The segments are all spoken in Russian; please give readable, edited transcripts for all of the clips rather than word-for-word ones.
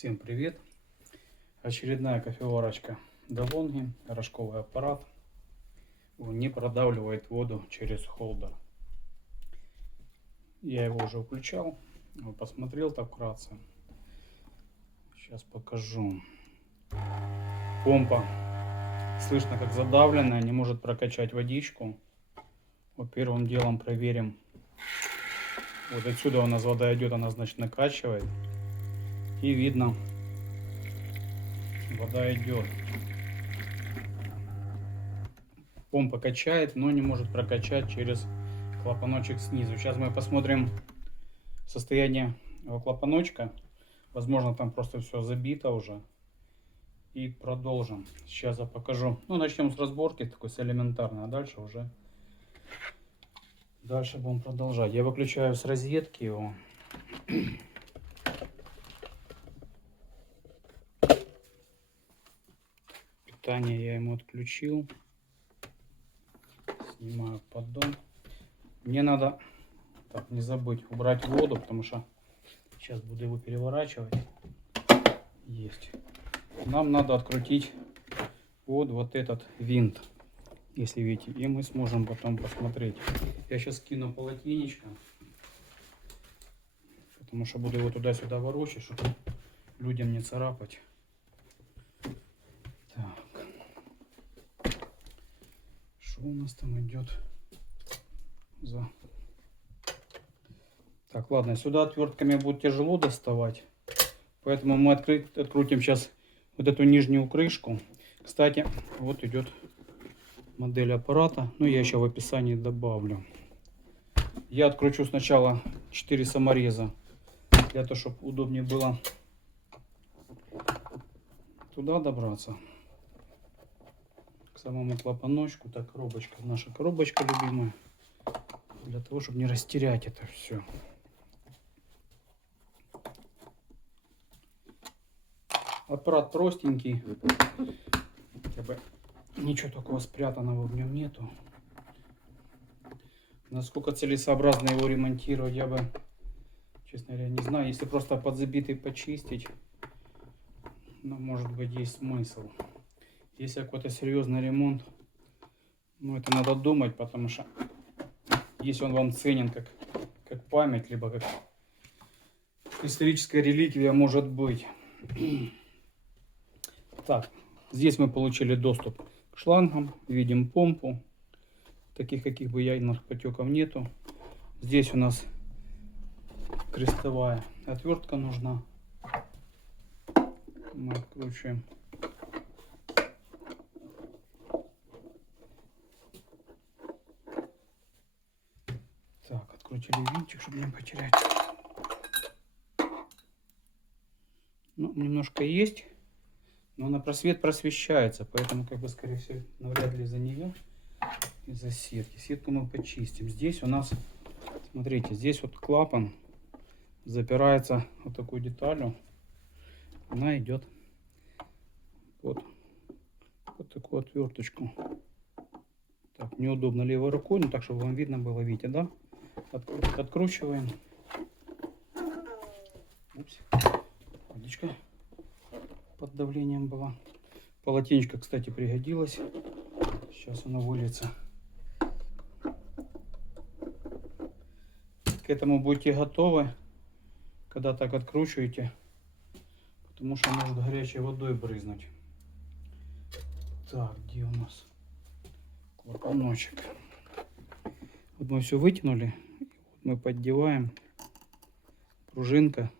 Всем привет! Очередная кофеварочка DeLonghi, рожковый аппарат. Он не продавливает воду через холдер. Я его уже включал, посмотрел так вкратце. Сейчас покажу. Помпа, слышно как задавленная, не может прокачать водичку. Вот первым делом проверим. Вот отсюда у нас вода идет, она значит накачивает. И видно, вода идет. Помпа качает, но не может прокачать через клапаночек снизу. Сейчас мы посмотрим состояние клапаночка. Возможно, там просто все забито уже. И продолжим. Сейчас я покажу. Ну, начнем с разборки, такой с элементарной, а дальше будем продолжать. Я выключаю с розетки его. Питание я ему отключил. Снимаю поддон. Мне надо, так, не забыть убрать воду, потому что сейчас буду его переворачивать. Есть. Нам надо открутить вот этот винт, если видите, и мы сможем потом посмотреть. Я сейчас кину полотенечко, потому что буду его туда-сюда ворочать, чтобы людям не царапать. Так. Что у нас там идет за... Так, ладно, сюда отвертками будет тяжело доставать, поэтому мы открутим сейчас вот эту нижнюю крышку. Кстати, вот идет модель аппарата, ну я еще в описании добавлю. Я откручу сначала 4 самореза, для того, чтобы удобнее было туда добраться, к самому клапаночку. Так, коробочка, наша коробочка любимая, для того, чтобы не растерять это все. Аппарат простенький, хотя бы ничего такого спрятанного в нем нету. Насколько целесообразно его ремонтировать, я бы, честно говоря, не знаю. Если просто подзабитый почистить, ну, может быть, есть смысл. Если какой-то серьезный ремонт, ну, это надо думать, потому что если он вам ценен как память, либо как историческая реликвия, может быть. Так, здесь мы получили доступ к шлангам, видим помпу, таких каких бы явных потеков нету. Здесь у нас крестовая отвертка нужна, мы откручиваем. Так, открутили винтик, чтобы не потерять. Ну, немножко есть, но на просвет просвещается, поэтому, как бы, скорее всего, навряд ли из-за нее, из-за сетки. Сетку мы почистим. Здесь у нас, смотрите, здесь вот клапан запирается вот такой деталью. Она идет под такую отверточку. Так, неудобно левой рукой, но так, чтобы вам видно было, видите, да? Откручиваем. Упс. Водичка под давлением была. Полотенечко, кстати, пригодилось. Сейчас оно выльется. К этому будьте готовы, когда так откручиваете, потому что может горячей водой брызнуть. Так, где у нас клапаночек? Вот мы все вытянули. Вот мы поддеваем. Пружинка.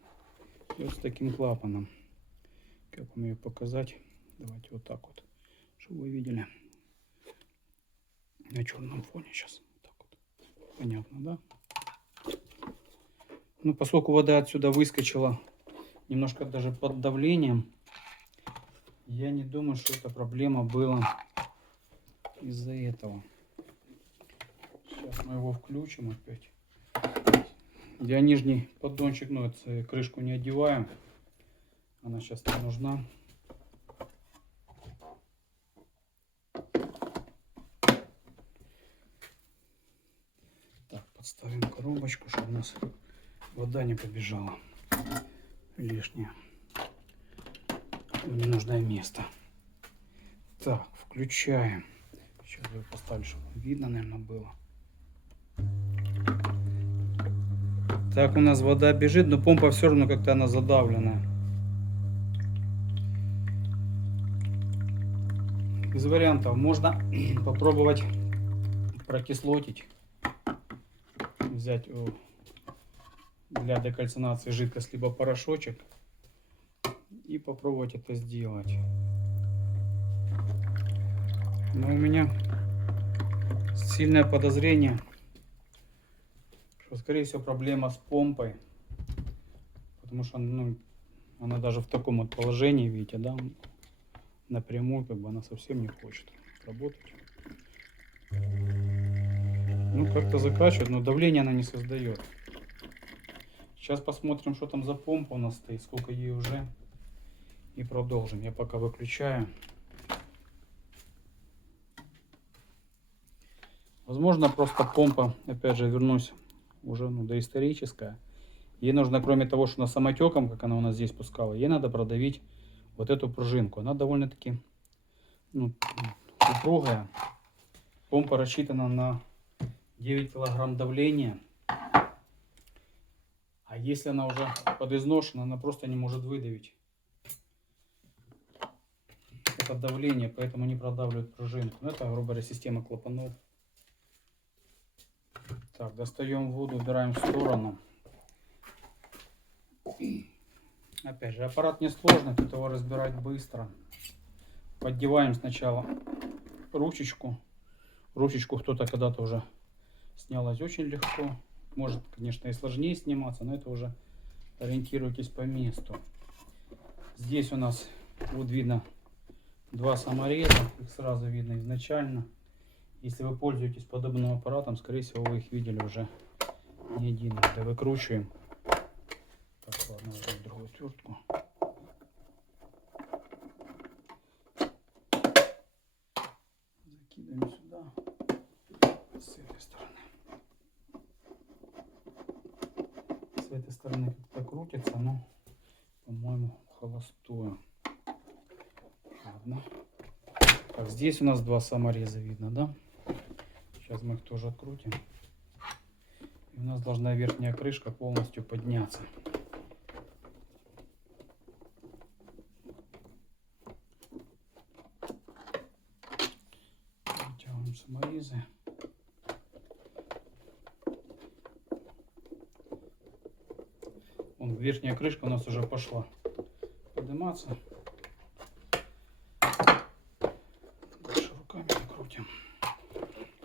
И вот с таким клапаном. Как вам ее показать? Давайте вот так вот, чтобы вы видели. На черном фоне сейчас. Так вот. Понятно, да? Ну, поскольку вода отсюда выскочила немножко даже под давлением, я не думаю, что эта проблема была из-за этого. Сейчас мы его включим опять. Я нижний поддончик, ну, это, крышку не одеваем. Она сейчас не нужна. Так, подставим коробочку, чтобы у нас вода не побежала лишняя. Мне нужное место. Так, включаем. Сейчас я поставлю, чтобы видно, наверное, было. Так, у нас вода бежит, но помпа все равно как-то она задавленная. Из вариантов можно попробовать прокислотить. Взять для декальцинации жидкость, либо порошочек. И попробовать это сделать. Но у меня сильное подозрение, что, скорее всего, проблема с помпой. Потому что она даже в таком вот положении, видите, да, напрямую, как бы она совсем не хочет работать. Ну, как-то закачивает, но давление она не создает. Сейчас посмотрим, что там за помпа у нас стоит, сколько ей уже. И продолжим. Я пока выключаю. Возможно, просто помпа, опять же, вернусь, уже доисторическая. Ей нужно, кроме того, что она самотеком, как она у нас здесь пускала, ей надо продавить вот эту пружинку. Она довольно-таки упругая. Помпа рассчитана на 9 килограмм давления. А если она уже подизношена, она просто не может выдавить это давление, поэтому не продавливает пружинку. Но это, грубо говоря, система клапанов. Так, достаем воду, убираем в сторону. Опять же, аппарат несложный, тут его разбирать быстро. Поддеваем сначала ручечку. Ручечку кто-то когда-то уже снялась очень легко. Может, конечно, и сложнее сниматься, но это уже ориентируйтесь по месту. Здесь у нас вот видно два самореза, их сразу видно изначально. Если вы пользуетесь подобным аппаратом, скорее всего, вы их видели уже не один. Это выкручиваем. Так, ладно, возьмем другую отвертку. Закидываем сюда. С этой стороны. С этой стороны как-то крутится, но, по-моему, холостую. Ладно. Так, здесь у нас два самореза видно, да? Сейчас мы их тоже открутим. И у нас должна верхняя крышка полностью подняться. Вытягиваем саморезы. Вон, верхняя крышка у нас уже пошла подниматься. Дальше руками крутим.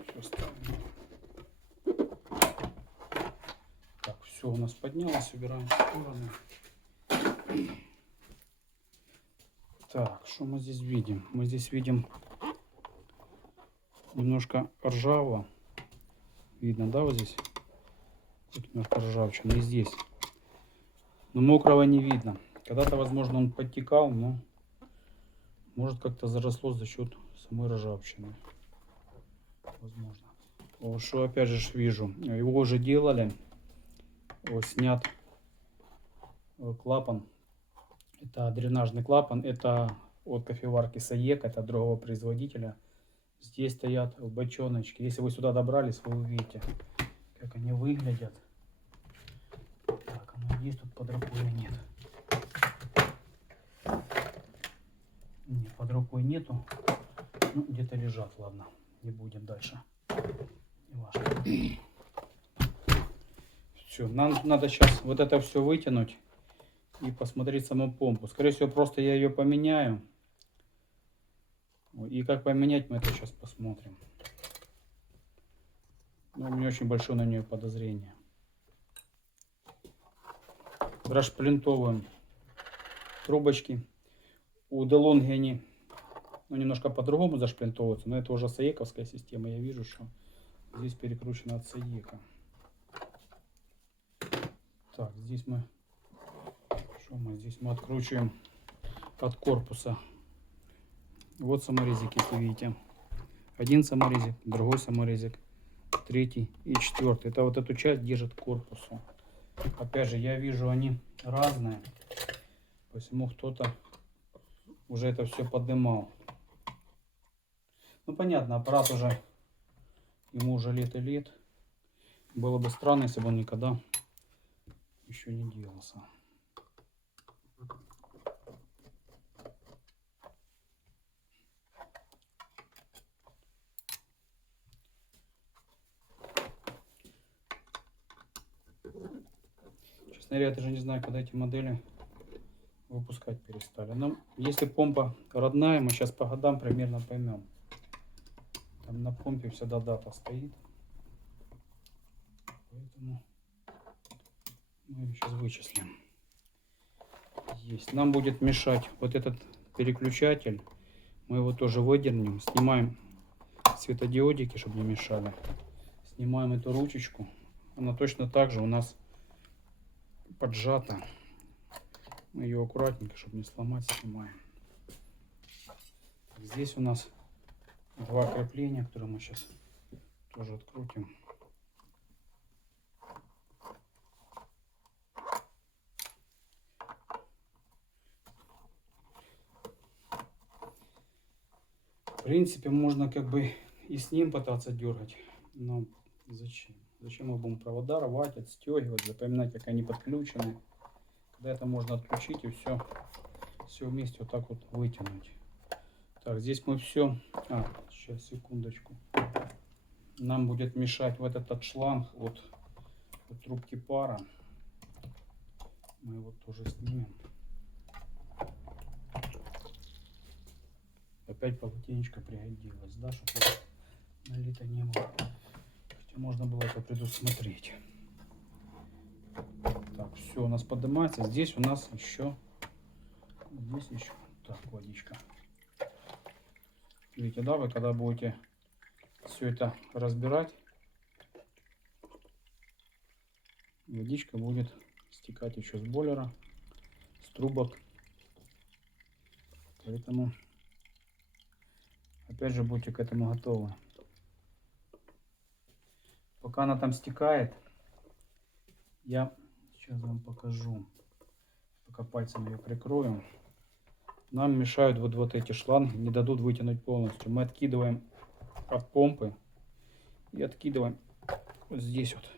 Все ставим. Так, все у нас поднялось, убираем в сторону. Так, что мы здесь видим? Мы здесь видим немножко ржаво. Видно, да, вот здесь? Вот немножко ржавчина и здесь. Но мокрого не видно. Когда-то, возможно, он подтекал, но может как-то заросло за счет самой ржавчины. Возможно. Вот что опять же вижу. Его уже делали. Вот снят клапан. Это дренажный клапан. Это от кофеварки Саек. Это другого производителя. Здесь стоят бочоночки. Если вы сюда добрались, вы увидите, как они выглядят. Так, оно есть тут под рукой или нет? Нет, под рукой нету. Ну, где-то лежат, ладно. Не будем дальше. Не важно. Все, нам надо сейчас вот это все вытянуть и посмотреть саму помпу. Скорее всего, просто я ее поменяю. И как поменять, мы это сейчас посмотрим. Но у меня очень большое на нее подозрение. Зашплинтовываем трубочки. У Делонги они немножко по-другому зашплинтовываются, но это уже саековская система. Я вижу, что здесь перекручено от Саека. Так, здесь мы здесь мы откручиваем от корпуса. Вот саморезик, если видите. Один саморезик, другой саморезик, третий и четвертый. Это вот эту часть держит к корпусу. Опять же, я вижу, они разные. Посему кто-то уже это все поднимал. Ну понятно, аппарат уже, ему уже лет и лет. Было бы странно, если бы он никогда еще не делался. Честно говоря, я даже не знаю, когда эти модели выпускать перестали. Но если помпа родная, мы сейчас по годам примерно поймем. Там на помпе всегда дата стоит. Поэтому мы ее сейчас вычислим. Есть. Нам будет мешать вот этот переключатель. Мы его тоже выдернем. Снимаем светодиодики, чтобы не мешали. Снимаем эту ручечку. Она точно так же у нас поджата. Мы ее аккуратненько, чтобы не сломать, снимаем. Здесь у нас два крепления, которые мы сейчас тоже открутим. В принципе, можно как бы и с ним пытаться дергать, но зачем? Зачем мы будем провода рвать, отстегивать, запоминать, как они подключены, когда это можно отключить и все вместе вот так вот вытянуть. Так, здесь мы все. Сейчас, секундочку. Нам будет мешать вот этот шланг от трубки пара. Мы его тоже снимем. Опять полотенечко пригодилось, да, чтобы налито не было. Хотя можно было это предусмотреть. Так, все у нас поднимается. Здесь у нас еще. Так, водичка. Видите, да, вы когда будете все это разбирать, водичка будет стекать еще с бойлера, с трубок. Поэтому опять же будьте к этому готовы. Пока она там стекает, я сейчас вам покажу. Пока пальцем ее прикрою. Нам мешают вот эти шланги, не дадут вытянуть полностью. Мы откидываем от помпы и откидываем вот здесь вот.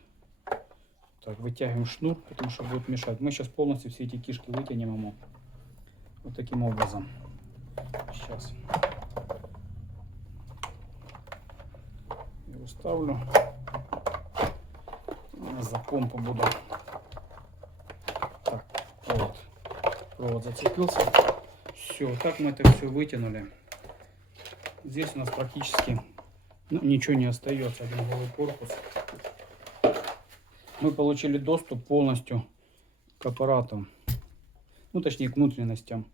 Так, вытягиваем шнур, потому что будет мешать. Мы сейчас полностью все эти кишки вытянем ему. Вот таким образом. Сейчас. Я его ставлю. За помпу буду. Так, провод зацепился. Все, вот так мы это все вытянули. Здесь у нас практически ничего не остается. Один голый корпус. Мы получили доступ полностью к аппарату. Ну, точнее, к внутренностям.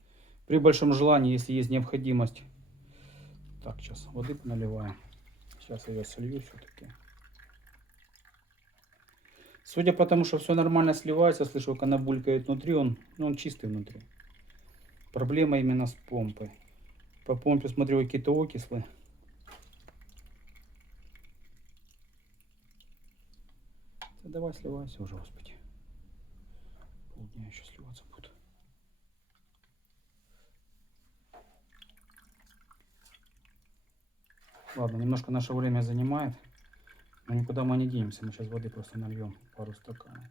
При большом желании, если есть необходимость. Так, сейчас воды наливаем. Сейчас я ее солью все-таки. Судя по тому, что все нормально сливается, слышу, как она булькает внутри, он чистый внутри. Проблема именно с помпой. По помпе смотрю, какие-то окислы. Да давай сливайся уже, господи. Полдня еще сливаться будет. Ладно, немножко наше время занимает. Но никуда мы не денемся. Мы сейчас воды просто нальем пару стаканов.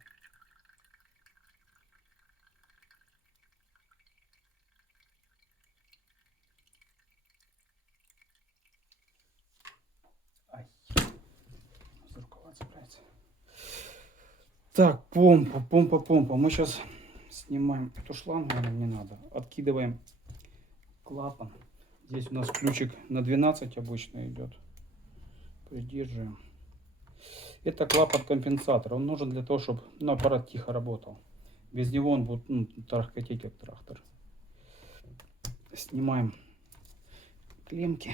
Ай. За рукава цепляется. Так, помпа. Мы сейчас снимаем эту шлангу, нам не надо. Откидываем клапан. Здесь у нас ключик на 12 обычно идет. Придерживаем. Это клапан компенсатора. Он нужен для того, чтобы аппарат тихо работал. Без него он будет тарахкотеть как трактор. Снимаем клемки.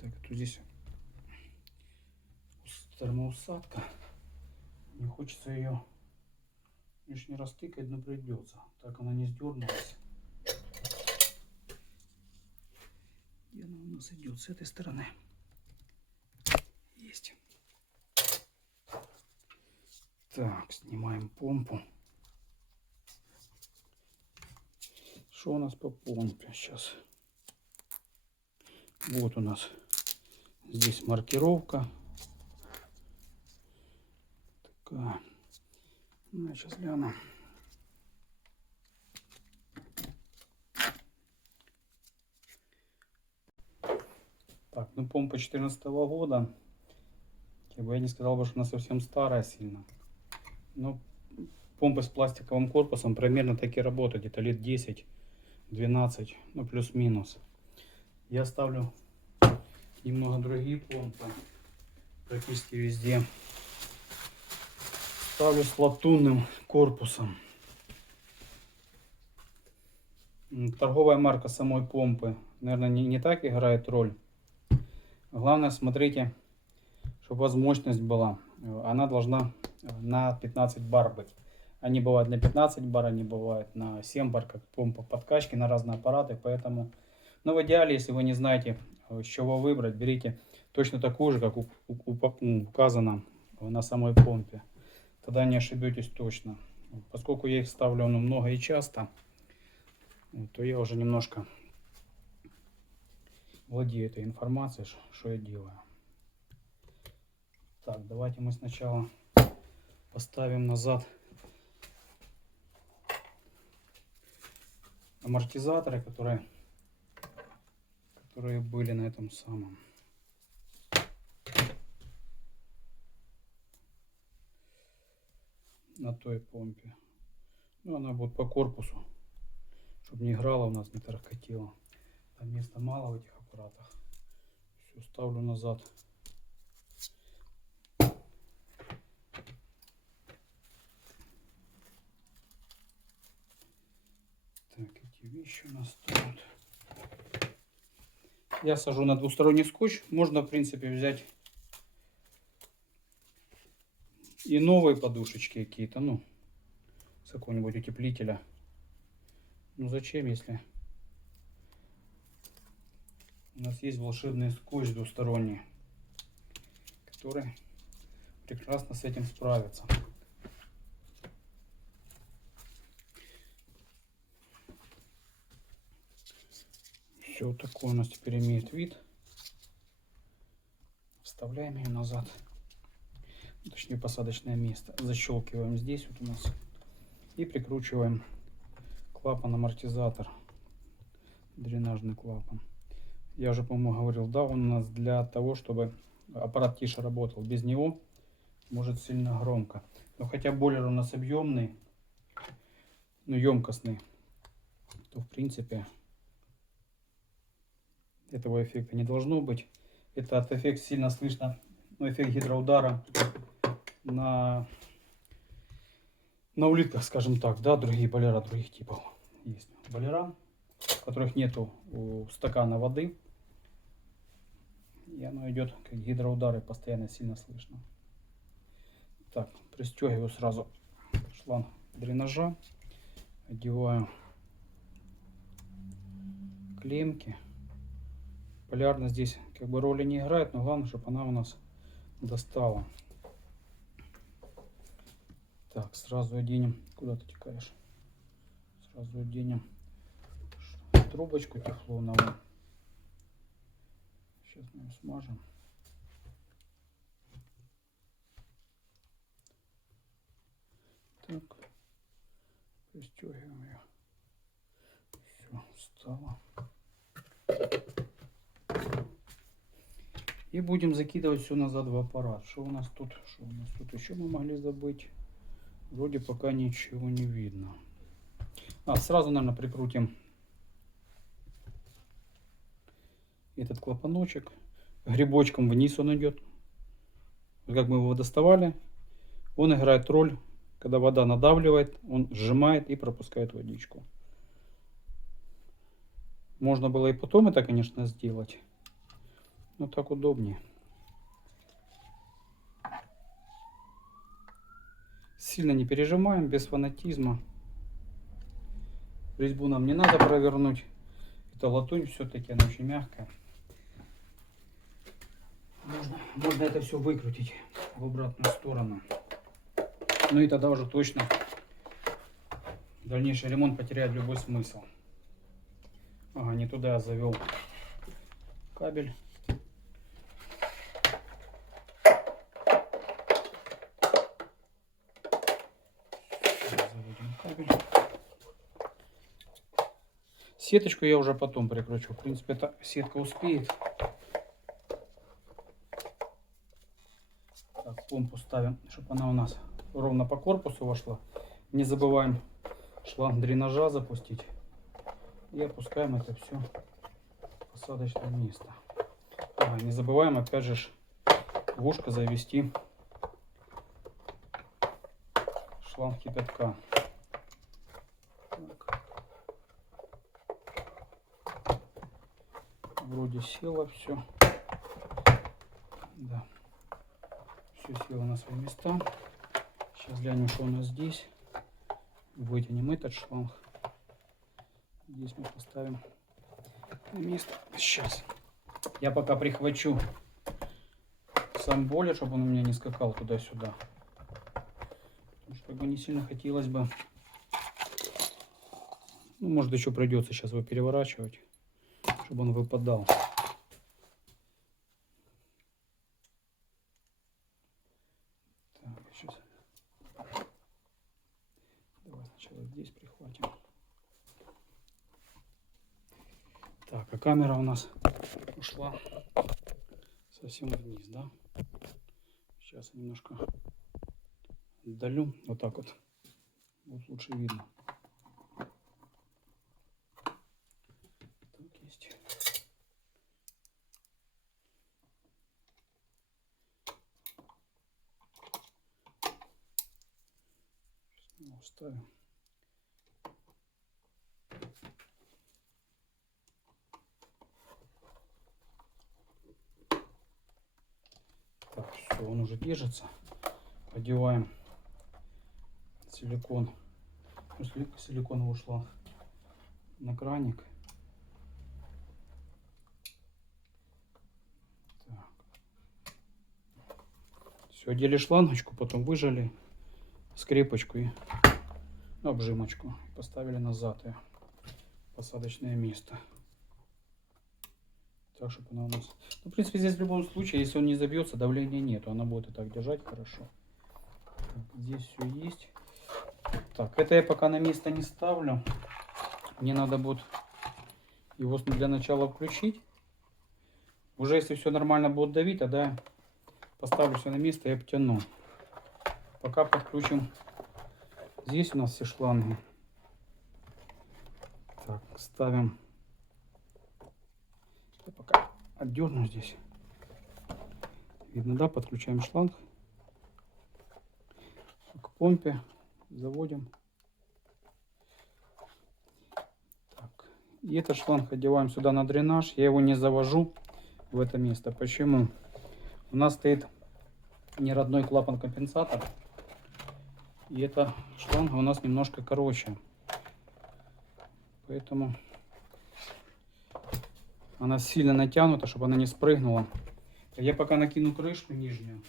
Так, тут здесь термоусадка. Не хочется ее лишний раз тыкать, но придется. Так она не сдернулась. Где она у нас идет? С этой стороны. Есть. Так, снимаем помпу. Что у нас по помпе сейчас? Вот у нас здесь маркировка. Такая. Ну, сейчас гляну. Так, ну помпа 2014 года. Как бы я не сказал бы, что она совсем старая сильно. Но помпы с пластиковым корпусом примерно так и работают. Где-то лет 10-12, ну плюс-минус. Я ставлю немного другие помпы. Практически везде. Ставлю с латунным корпусом. Торговая марка самой помпы, наверное, не так играет роль. Главное, смотрите, чтобы возможность была. Она должна на 15 бар быть. Они бывают на 15 бар, они бывают на 7 бар, как помпа подкачки, на разные аппараты. Поэтому, ну, в идеале, если вы не знаете, с чего выбрать, берите точно такую же, как указано на самой помпе. Тогда не ошибетесь точно. Поскольку я их ставлю много и часто, то я уже немножко владею этой информацией, что я делаю. Так, давайте мы сначала поставим назад амортизаторы, которые были на этом самом. На той помпе. Ну, она будет по корпусу, чтобы не играла у нас, не тарахкотила. Там места мало в этих аппаратах. Все, ставлю назад. Так, эти вещи у нас тут. Я сажу на двусторонний скотч. Можно, в принципе, взять и новые подушечки какие-то, ну, с какого-нибудь утеплителя. Ну, зачем, если у нас есть волшебный скотч двусторонний, который прекрасно с этим справится. Все, вот такой у нас теперь имеет вид. Вставляем ее назад. Точнее, посадочное место. Защелкиваем здесь вот у нас. И прикручиваем клапан-амортизатор. Дренажный клапан. Я уже, по-моему, говорил, да, он у нас для того, чтобы аппарат тише работал. Без него может сильно громко. Но хотя бойлер у нас объемный, ну, емкостный, то, в принципе, этого эффекта не должно быть. Этот эффект сильно слышно, ну, эффект гидроудара на улитках, скажем так, да, другие бойлера других типов. Есть бойлера, в которых нету стакана воды, и оно идет как гидроудары, постоянно сильно слышно. Так, пристегиваю сразу шланг дренажа, одеваю клеммки. Полярность здесь как бы роли не играет, но главное, чтобы она у нас достала. Так, сразу оденем. Куда ты текаешь? Сразу оденем трубочку тефлоновую. Сейчас мы ее смажем. Так, пристегиваем ее. Все, встала. И будем закидывать все назад в аппарат. Что у нас тут? Что у нас тут еще мы могли забыть? Вроде пока ничего не видно. Сразу, наверное, прикрутим этот клапаночек. Грибочком вниз он идет. Как мы его доставали, он играет роль, когда вода надавливает, он сжимает и пропускает водичку. Можно было и потом это, конечно, сделать, но так удобнее. Сильно не пережимаем, без фанатизма. Резьбу нам не надо провернуть. Это латунь все-таки, она очень мягкая. Можно это все выкрутить в обратную сторону. Ну и тогда уже точно дальнейший ремонт потеряет любой смысл. Ага, не туда я завел кабель. Заводим кабель. Сеточку я уже потом прикручу. В принципе, эта сетка успеет. Так, помпу ставим, чтобы она у нас ровно по корпусу вошла. Не забываем шланг дренажа запустить. И опускаем это все в посадочное место. Не забываем опять же в ушко завести шланг кипятка. Так. Вроде село все. Да. Все село на свои места. Сейчас глянем, что у нас здесь. Вытянем этот шланг. Здесь мы поставим на место. Сейчас. Я пока прихвачу сам бойлер, чтобы он у меня не скакал туда-сюда. Потому что как бы не сильно хотелось бы. Ну, может, еще придется сейчас его переворачивать, чтобы он выпадал. Так, сейчас. Давай сначала здесь прихватим. Так, а камера у нас ушла совсем вниз, да? Сейчас я немножко отдалю, вот так вот, будет лучше видно. Так, есть. Сейчас ставим. Так, все, он уже держится. Одеваем силикон, силиконовый шланг на краник. Все, одели шлангочку, потом выжали скрепочку и обжимочку. Поставили назад ее в посадочное место. Так, чтобы она у нас... Ну, в принципе, здесь в любом случае, если он не забьется, давления нету. Она будет и так держать хорошо. Так, здесь все есть. Так, это я пока на место не ставлю. Мне надо будет его для начала включить. Уже если все нормально будет давить, тогда поставлю все на место и обтяну. Пока подключим. Здесь у нас все шланги. Так, ставим. Я пока отдерну здесь. Видно, да? Подключаем шланг к помпе. Заводим. Так. И этот шланг одеваем сюда на дренаж. Я его не завожу в это место. Почему? У нас стоит неродной клапан-компенсатор. И эта шланга у нас немножко короче. Поэтому она сильно натянута, чтобы она не спрыгнула. Я пока накину крышку нижнюю.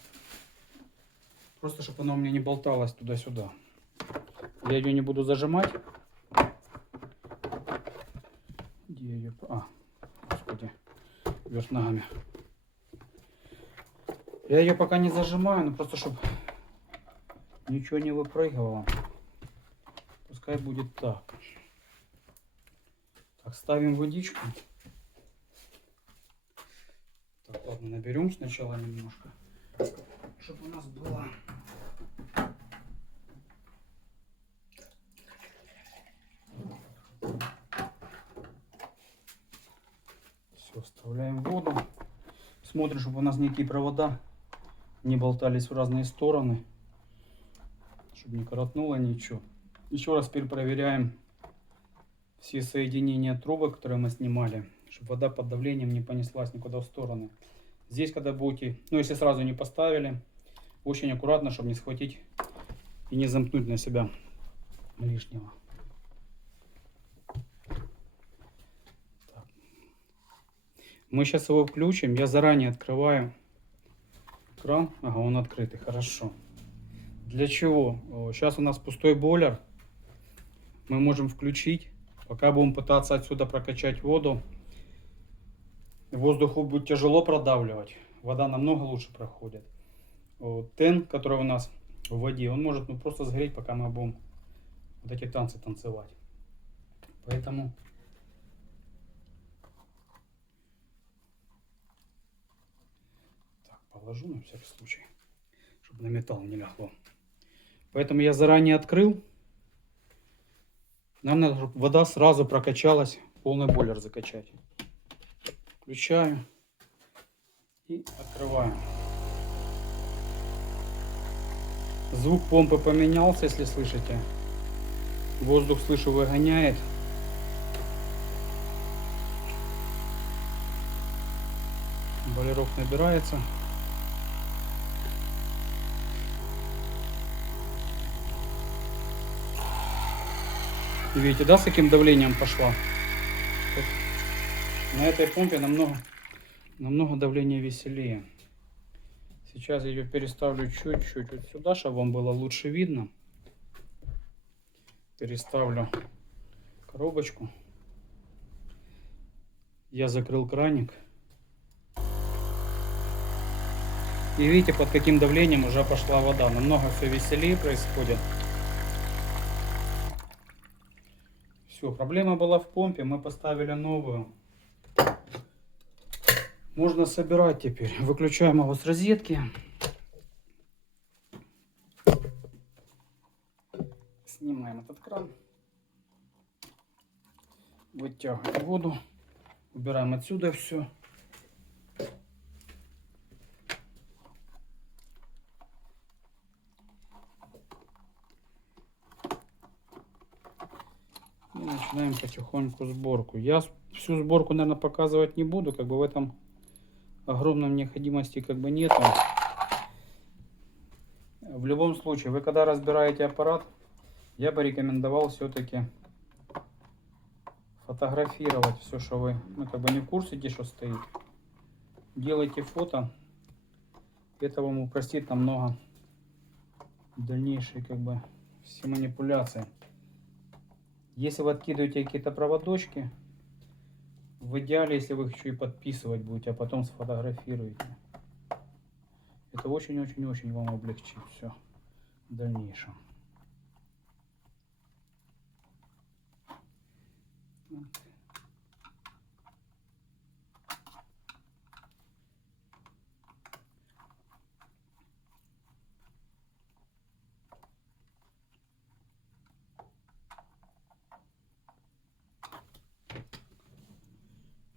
Просто чтобы она у меня не болталась туда-сюда. Я ее не буду зажимать. Где ее? А, господи, вверх ногами. Я ее пока не зажимаю, но просто чтобы ничего не выпрыгивало. Пускай будет так. Так, ставим водичку. Так, ладно, наберем сначала немножко, чтобы у нас было. Все, вставляем воду. Смотрим, чтобы у нас никакие провода не болтались в разные стороны, чтобы не коротнуло ничего. Еще раз перепроверяем все соединения трубок, которые мы снимали, чтобы вода под давлением не понеслась никуда в стороны. Здесь, когда будете, ну если сразу не поставили, очень аккуратно, чтобы не схватить и не замкнуть на себя лишнего. Так. Мы сейчас его включим. Я заранее открываю кран. Ага, он открытый, хорошо. Для чего? Сейчас у нас пустой бойлер. Мы можем включить. Пока будем пытаться отсюда прокачать воду, воздуху будет тяжело продавливать. Вода намного лучше проходит. Тен, который у нас в воде, он может просто сгореть, пока мы будем вот эти танцы танцевать. Поэтому так, положу на всякий случай, чтобы на металл не лягло. Поэтому я заранее открыл. Нам надо, чтобы вода сразу прокачалась, полный бойлер закачать. Включаю и открываю. Звук помпы поменялся, если слышите. Воздух, слышу, выгоняет. Бойлерок набирается. Видите, да, с каким давлением пошла? Вот. На этой помпе намного давление веселее. Сейчас я ее переставлю чуть-чуть вот сюда, чтобы вам было лучше видно. Переставлю коробочку. Я закрыл краник. И видите, под каким давлением уже пошла вода. Намного все веселее происходит. Все, проблема была в помпе, мы поставили новую. Можно собирать теперь. Выключаем его с розетки. Снимаем этот кран. Вытягиваем воду. Убираем отсюда все. И начинаем потихоньку сборку. Я всю сборку, наверное, показывать не буду. Как бы в этом огромной необходимости как бы нету. В любом случае, вы когда разбираете аппарат, я бы рекомендовал все-таки фотографировать все, что вы, как бы не в курсе, где что стоит. Делайте фото. Это вам упростит намного дальнейшие как бы все манипуляции. Если вы откидываете какие-то проводочки, в идеале, если вы их еще и подписывать будете, а потом сфотографируете. Это очень-очень-очень вам облегчит все в дальнейшем.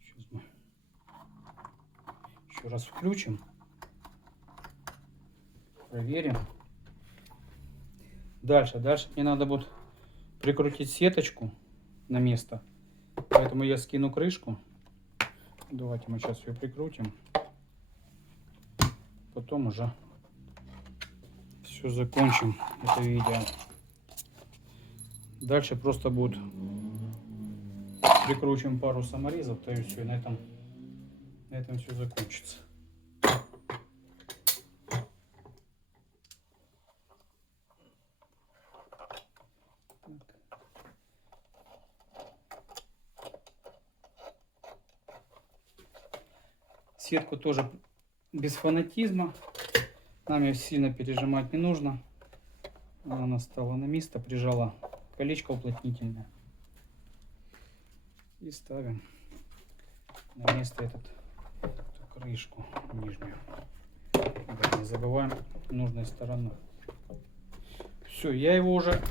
Сейчас мы еще раз включим, проверим. Дальше мне надо будет прикрутить сеточку на место, поэтому я скину крышку. Давайте мы сейчас ее прикрутим, потом уже все закончим это видео. Дальше просто будет прикручиваем пару саморезов, то и все, на этом все закончится. Сетку тоже без фанатизма. Нам ее сильно пережимать не нужно. Она стала на место, прижала колечко уплотнительное. И ставим на место эту крышку нижнюю. Не забываем нужной стороной. Все, я его уже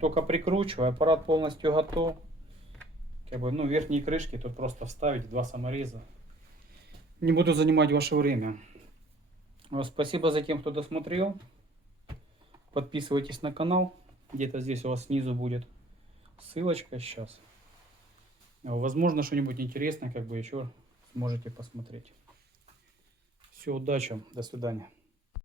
только прикручиваю. Аппарат полностью готов. Как бы, верхние крышки тут просто вставить 2 самореза. Не буду занимать ваше время. Спасибо за тем, кто досмотрел. Подписывайтесь на канал. Где-то здесь у вас снизу будет ссылочка сейчас. Возможно, что-нибудь интересное, как бы еще сможете посмотреть. Все, удачи, до свидания.